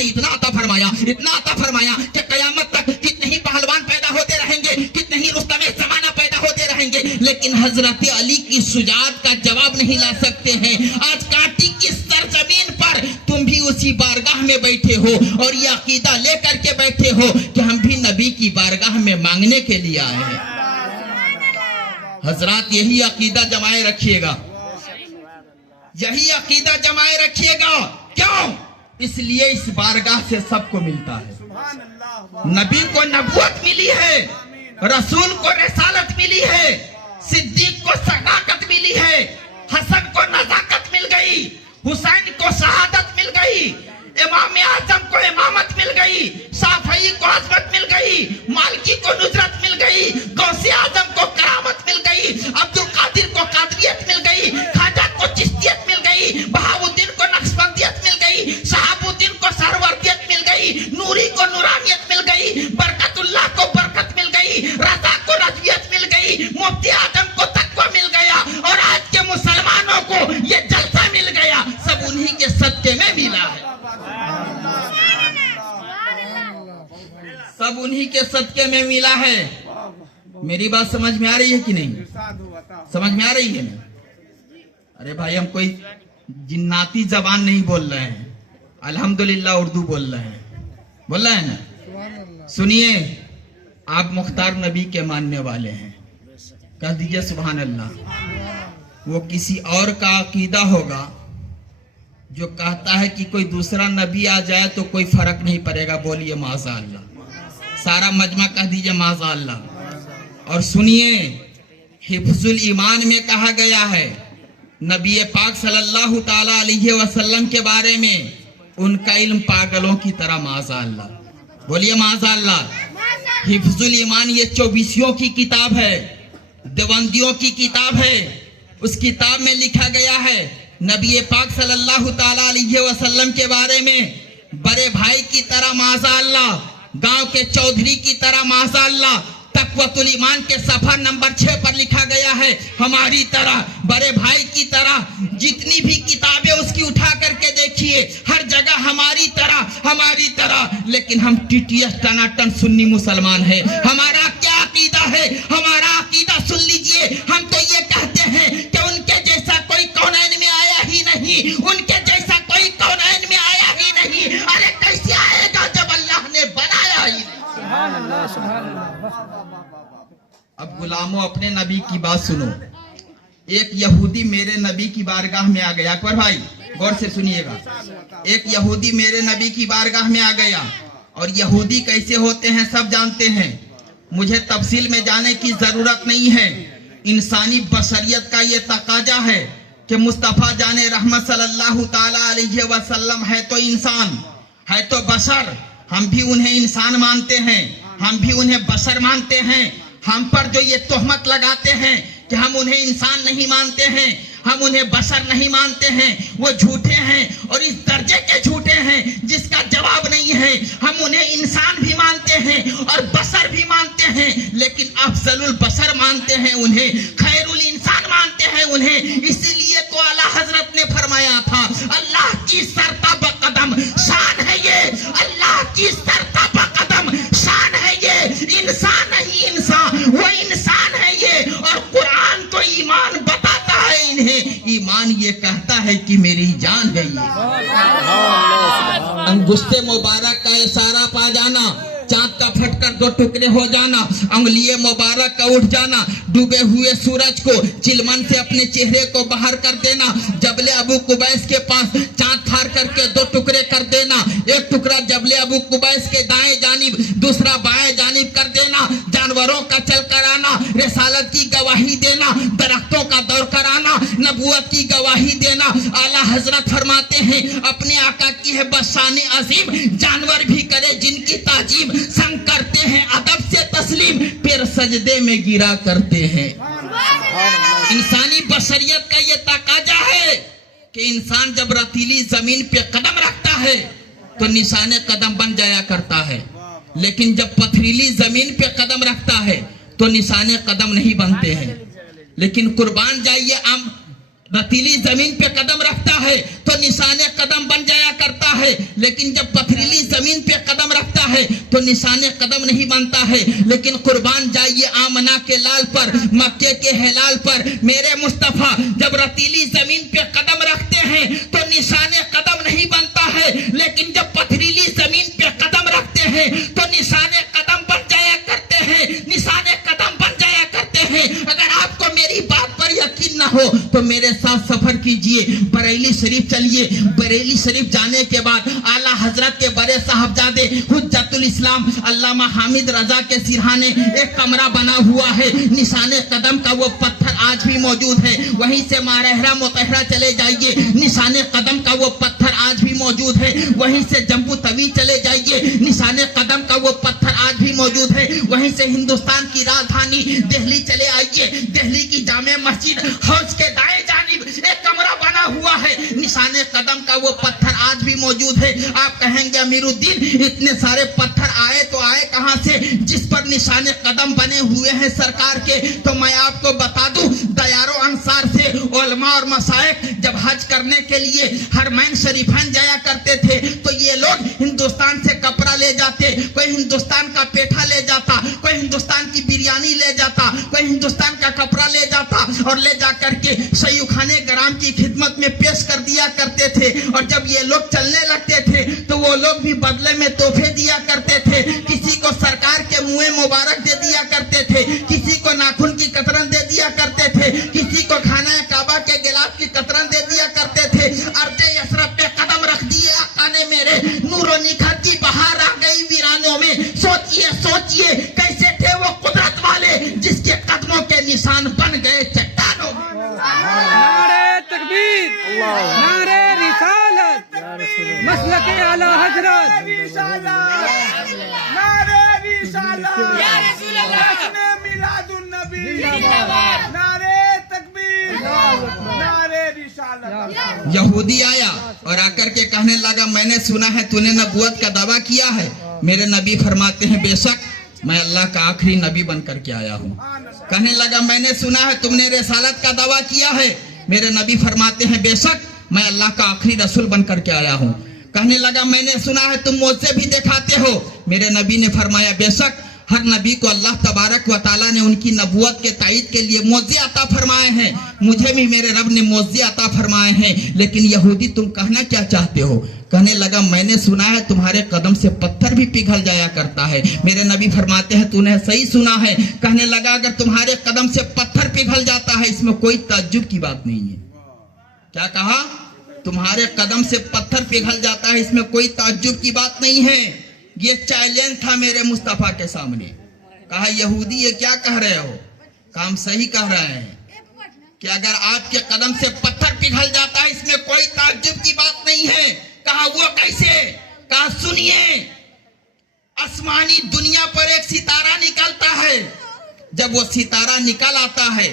نے اتنا عطا فرمایا کہ قیامت تک کتنے ہی پہلوان پیدا ہوتے رہیں گے, کتنے ہی رستم زمانہ پیدا ہوتے رہیں گے, لیکن حضرت علی کی شجاعت کا جواب نہیں لا سکتے ہیں. آج کانٹی کی سرزمین پر تم بھی اسی بارگاہ میں بیٹھے ہو اور یہ عقیدہ لے کر کے بیٹھے ہو کہ ہم بھی نبی کی بارگاہ میں مانگنے کے لیے آئے ہیں. حضرات یہی عقیدہ جمائے رکھیے گا, یہی عقیدہ جمائے رکھیے گا. کیوں؟ اس لیے اس بارگاہ سے سب کو ملتا ہے. نبی کو نبوت ملی ہے, رسول کو رسالت ملی ہے, صدیق کو صداقت ملی ہے, حسن کو نزاکت مل گئی, حسین کو شہادت مل گئی, امام اعظم کو امامت مل گئی, شافعی کو عظمت مل گئی, مالکی کو نصرت مل گئی, غوث اعظم کو کرامت مل گئی, عبد القادر کو قادریت مل گئی, خواجہ کو چشتیت مل گئی, بہاؤالدین کو نقشبندیت مل گئی, شہاب الدین کو سہروردیت مل گئی, نوری کو نورانیت مل گئی, برکت اللہ کو برکت مل گئی, رضا کو رضویت مل گئی, مفتی اعظم کو تقوی مل گیا, اور آج کے مسلمانوں کو یہ جلسہ مل گیا. سب انہی کے صدقے میں ملا ہے, سب انہی کے صدقے میں ملا ہے. میری بات سمجھ میں آ رہی ہے کہ نہیں؟ سمجھ میں آ رہی ہے نا؟ ارے بھائی ہم کوئی جناتی زبان نہیں بول رہے ہیں, الحمدللہ اردو بول رہے ہیں نا. سنیے, آپ مختار نبی کے ماننے والے ہیں, کہہ دیجئے سبحان اللہ. وہ کسی اور کا عقیدہ ہوگا جو کہتا ہے کہ کوئی دوسرا نبی آ جائے تو کوئی فرق نہیں پڑے گا. بولیے معاذ اللہ. سارا مجمع کہہ دیجئے معاذ اللہ. اور سنیے, حفظ الایمان میں کہا گیا ہے نبی پاک صلی اللہ تعالی علیہ وسلم کے بارے میں, ان کا علم پاگلوں کی طرح. معاذ اللہ. بولیے معاذ اللہ. حفظ الایمان یہ 24 کی کتاب ہے, دیوبندیوں کی کتاب ہے. اس کتاب میں لکھا گیا ہے نبی پاک صلی اللہ تعالی علیہ وسلم کے بارے میں بڑے بھائی کی طرح. معاذ اللہ. گاؤں کے چودھری کی طرح. معاذ اللہ. تقویۃ الایمان کے صفحہ نمبر 6 پر لکھا گیا ہے ہماری طرح, بڑے بھائی کی طرح. جتنی بھی کتابیں اس کی اٹھا کر کے دیکھیے, ہر جگہ ہماری طرح. لیکن ہم TTS ٹناٹن سنی مسلمان ہیں. ہمارا کیا عقیدہ ہے؟ ہمارا عقیدہ سن لیجئے. ہم تو یہ کہتے ہیں کہ ان کے جیسا کوئی کونین میں آیا ہی نہیں, ان کے جیسا کوئی کونین میں آیا ہی نہیں. ارے کیسے آئے گا جب اللہ نے بنایا ہی نہیں. سبحان اللہ, سبحان اللہ. اب غلاموں اپنے نبی کی بات سنو. ایک یہودی میرے نبی کی بارگاہ میں آ گیا. اکبر بھائی غور سے سنیے گا. ایک یہودی میرے نبی کی بارگاہ میں آ گیا, اور یہودی کیسے ہوتے ہیں سب جانتے ہیں, مجھے تفصیل میں جانے کی ضرورت نہیں ہے. انسانی بشریت کا یہ تقاضا ہے کہ مصطفیٰ جان رحمت صلی اللہ تعالی علیہ وسلم ہے تو انسان, ہے تو بشر. ہم بھی انہیں انسان مانتے ہیں, ہم بھی انہیں بشر مانتے ہیں. ہم پر جو یہ تہمت لگاتے ہیں کہ ہم انہیں انسان نہیں مانتے ہیں, ہم انہیں بشر نہیں مانتے ہیں, وہ جھوٹے ہیں, اور اس درجے کے جھوٹے ہیں جس کا جواب نہیں ہے. ہم انہیں انسان بھی مانتے ہیں اور بشر بھی مانتے ہیں, لیکن افضل البشر مانتے ہیں انہیں, خیر الانسان مانتے ہیں انہیں. اسی لیے تو اعلیٰ حضرت نے فرمایا تھا اللہ کی سرتابہ قدم شان ہے یہ, اللہ کی سرتابہ قدم شان ہے یہ. انسان نہیں انسان, وہ انسان ہے یہ. اور قرآن تو ایمان بتاتا ہے انہیں, ایمان یہ کہتا ہے کہ میری جان ہے یہ. انگشت مبارک کا اشارہ پا جانا, چاند کا پھٹ کر 2 ٹکڑے ہو جانا, انگلی مبارک کا اٹھ جانا, ڈوبے ہوئے سورج کو چلمن سے اپنے چہرے کو باہر کر دینا, جبل ابو قبیس کے پاس چاند پھاڑ کر کے 2 ٹکڑے کر دینا, ایک ٹکڑا جبل ابو قبیس کے دائیں جانب, دوسرا بائیں جانب کر دینا, جانوروں کا چل کر آنا, رسالت کی گواہی دینا, درختوں کا دور کرانا, نبوت کی گواہی دینا. اعلیٰ حضرت فرماتے ہیں اپنے آقا کی ہے بس شان عظیم, جانور بھی کرے جن کی تعظیم, سنگ کرتے ہیں ادب سے تسلیم, پھر سجدے میں گرا کرتے ہیں. انسانی بشریت کا یہ تقاضا ہے کہ انسان جب رتیلی زمین پہ قدم رکھتا ہے تو نشان قدم بن جایا کرتا ہے, لیکن جب پتھریلی زمین پہ قدم رکھتا ہے تو نشان قدم نہیں بنتے ہیں. لیکن قربان جائیے रतीली जमीन पे कदम रखता है तो निशाने कदम बन जाया करता है, लेकिन जब पथरीली जमीन पे कदम रखता है तो निशाने कदम नहीं बनता है। लेकिन कुर्बान जाइए आमना के लाल पर, मक्के के हिलाल पर, मेरे मुस्तफा जब रतीली जमीन पे कदम रखते हैं तो निशाने कदम नहीं बनता है, लेकिन जब पथरीली जमीन पे कदम रखते हैं तो निशाने कदम बन जाया करते हैं, निशाने कदम बन जाया करते हैं। अगर आपको मेरी बात पर यकीन न हो तो मेरे साथ सफर कीजिए, बरेली शरीफ चलिए। बरेली शरीफ जाने के बाद आला हजरत के बड़े साहबजादे हुज्जतुल इस्लाम अल्लामा हामिद रजा के सिरहाने एक कमरा बना हुआ है, निशाने कदम का वो पत्थर आज भी मौजूद है। वहीं से मारहरा मुतहरा चले जाइए, निशाने कदम का वो पत्थर आज भी मौजूद है। वहीं से जम्मू तवी चले जाइए, निशाने कदम का वो पत्थर आज भी मौजूद है। वहीं से हिंदुस्तान की राजधानी दिल्ली चले आइए, दिल्ली की जामे मस्जिद हौज के दाएं जानिब एक कमरा बना हुआ है, निशाने कदम का वो पत्थर आज भी मौजूद है। आप कहेंगे अमीरुद्दीन इतने सारे पत्थर आए तो आए कहां से जिस पर निशाने कदम बने हुए हैं सरकार के? तो मैं आपको बता दूं, दयारो अंसार से उलमा और मशाइख जब हज करने के लिए हरमैन शरीफान जाया करते थे तो ये लोग हिंदुस्तान से कपड़ा ले जाते, कोई हिंदुस्तान का पेठा ले जाता, कोई हिंदुस्तान की बिरयानी ले जाता, कोई हिंदुस्तान का कपड़ा ले जाता और ले जा करके सयूखाने गराम की खिदमत में पेश कर दिया करते थे। और जब ये लोग चलने लगते थे तो वो लोग भी बदले में तोहफे दिया करते थे, किसी को सरकार के मुँह मुबारक दे दिया करते थे, किसी को नाखून की कतरन दे दिया करते थे, किसी को खाना काबा के गिलाफ की कतरन दे दिया करते थे। अर्ज़े यशरफ पे कदम रख दिए आका ने मेरे, नूरो निखर की बहार आ गई वीरानों में। सोचिए सोचिए कैसे थे वो कुदरत वाले जिसके कदमों के निशान बन गए चट्टानों। नारे तकबीर, नारे रिसालत, मसलके आला हजरत, नारे रिसालत, जश्न मिलादुन नबी, नारे तकबीर, नारे रिसालत। यहूदी आया और आकर के कहने लगा मैंने सुना है तूने नबूवत का दावा किया है। मेरे नबी फरमाते हैं बेशक मैं अल्लाह का आखिरी नबी बनकर के आया हूँ। कहने लगा मैंने सुना है तुमने रिसालत का दावा किया है। मेरे नबी फरमाते हैं बेशक मैं अल्लाह का आखिरी रसूल बनकर के आया हूँ। कहने लगा मैंने सुना है तुम मोज़े भी दिखाते हो। मेरे नबी ने फरमाया बेशक हर नबी को अल्लाह तबारक व ताला ने उनकी नबूवत के तायीद के लिए मोज़े अता फरमाए हैं, मुझे भी मेरे रब ने मोज़े अता फरमाए हैं। लेकिन यहूदी तुम कहना क्या चाहते हो? कहने लगा मैंने सुना है तुम्हारे कदम से पत्थर भी पिघल जाया करता है। मेरे नबी फरमाते हैं तूने सही सुना है। कहने लगा अगर तुम्हारे कदम से पत्थर पिघल जाता है इसमें कोई ताज्जुब की बात नहीं है। क्या कहा? तुम्हारे कदम से पत्थर पिघल जाता है इसमें कोई ताज्जुब की बात नहीं है। ये चैलेंज था मेरे मुस्तफा के सामने। कहा यहूदी ये क्या कह रहे हो? काम सही कह रहे हैं कि अगर आपके कदम से पत्थर पिघल जाता है इसमें कोई ताज्जुब की बात नहीं है। कहा वो कैसे? कहा सुनिए, आसमानी दुनिया पर एक सितारा निकलता है, जब वो सितारा निकल आता है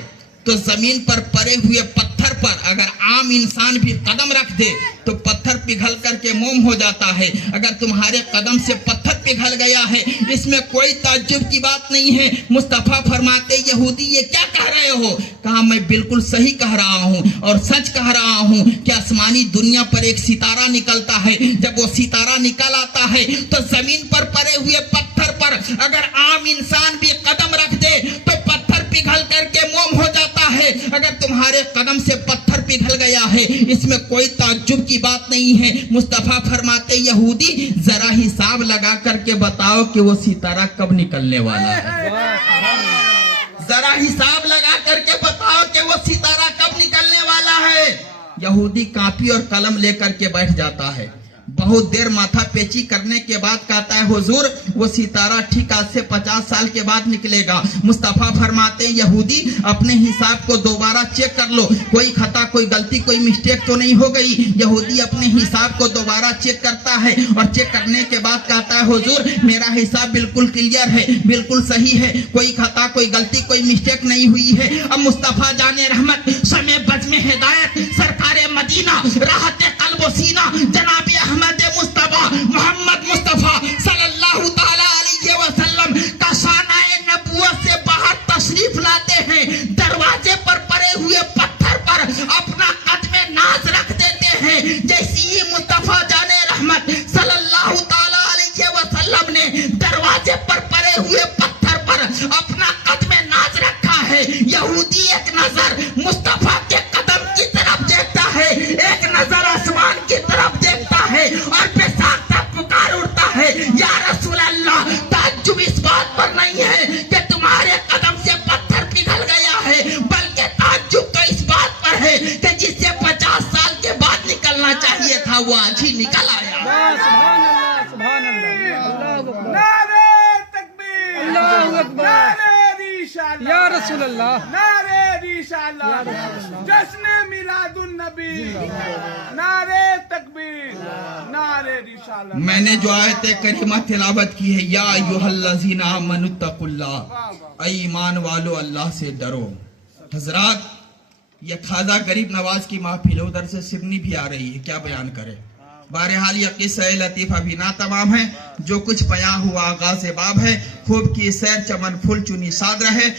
तो जमीन पर पड़े हुए पत्थर पर अगर आम इंसान भी कदम रख दे तो पत्थर पिघल करके मोम हो जाता है। अगर तुम्हारे कदम से पत्थर पिघल गया है इसमें कोई ताज्जुब की बात नहीं है। मुस्तफा फरमाते यहूदी ये क्या कह रहे हो? कहा मैं बिल्कुल सही कह रहा हूँ और सच कह रहा हूँ कि आसमानी दुनिया पर एक सितारा निकलता है, जब वो सितारा निकल आता है तो जमीन पर पड़े हुए पत्थर पर अगर आम इंसान भी कदम रख दे तो पत्थर पिघल करके मोम हो जाता है। अगर तुम्हारे कदम से पत्थर पिघल गया है इसमें कोई ताज्जुब की बात नहीं है। मुस्तफा फरमाते यहूदी जरा हिसाब लगा करके बताओ कि वो सितारा कब निकलने वाला है। जरा हिसाब लगा करके बताओ कि वो सितारा कब निकलने वाला है। यहूदी कापी और कलम लेकर के बैठ जाता है। बहुत देर माथा पेची करने के बाद कहता है हुजूर वो सितारा ठीक आज से 50 साल के बाद निकलेगा। मुस्तफा फरमाते यहूदी अपने हिसाब को दोबारा चेक कर लो, कोई खता कोई गलती कोई मिस्टेक तो नहीं हो गई। यहूदी अपने हिसाब को दोबारा चेक करता है और चेक करने के बाद कहता है हुजूर मेरा हिसाब बिल्कुल क्लियर है, बिल्कुल सही है, कोई खता कोई गलती कोई मिस्टेक नहीं हुई है। अब मुस्तफा जाने रहमत समय बज में हिदायत सरकारे मदीना राहत कल्ब सीना जनाब अहमद मुस्तफा मोहम्मद मुस्तफा सल्लल्लाहु ताला अलैहि वसल्लम का शानाए नबुवत से बाहर तशरीफ लाते हैं। दरवाजे पर पड़े हुए पत्थर पर अपना रिसालत या रसूल अल्लाह नारे रिसालत जश्न मिलादुन नबी नारे तकबीर नारे रिसालत मैंने जो आयत करीमा तिलावत की है, या अय्युहल्लज़ीना आमनुत्तकुल्लाह, ऐ ईमान वालो अल्लाह से डरो। हजरात, ये खाजा गरीब नवाज की महफिल है, उधर से सिवनी भी आ रही है, क्या बयान करे। बहरहाल ये किस्सा लतीफा भी ना तमाम है, जो कुछ बयां हुआ आगाज़ बाब है। खूब की सैर चमन फूल चुनी साद रहे।